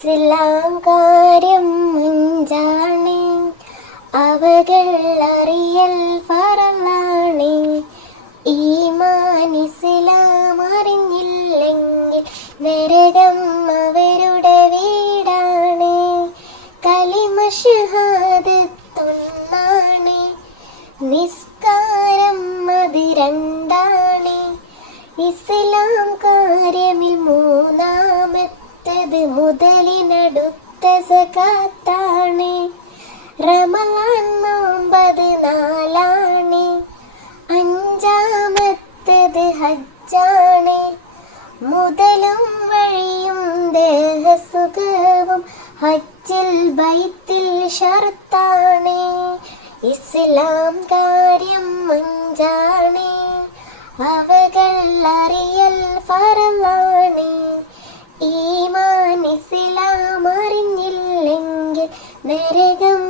ഇസ്ലാം കാര്യം മുഞ്ചാണ്, അവകൾ അറിയൽ ഫറളാണ്. ഈമാൻ ഇസ്ലാം അറിഞ്ഞില്ലെങ്കിൽ നരകം അവരുടെ വീടാണ്. കലിമ ഷഹാദത്തൊന്നാണ്, നിസ്കാരം അത് രണ്ടാണ്. ഇസ്ലാം കാര്യമിൽ മൂന്നാമത്തേത് മുതലിനടുത്ത സകാത്താണ്. റമളാൻ നോമ്പത് നാലാണ്, അഞ്ചാമത്തേത് ഹജ്ജാണ്. മുതലും വഴിയും ദേഹസുഖവും ഹജ്ജിൽ ബൈത്തിൽ ഷർത്താണ്. ഇസ്ലാം കാര്യം അഞ്ചാണ്, അവകൾ അറിയൽ ഫറളാണ്. ഈമാൻ ഇസ്ലാം അറിഞ്ഞില്ലെങ്കിൽ നരകം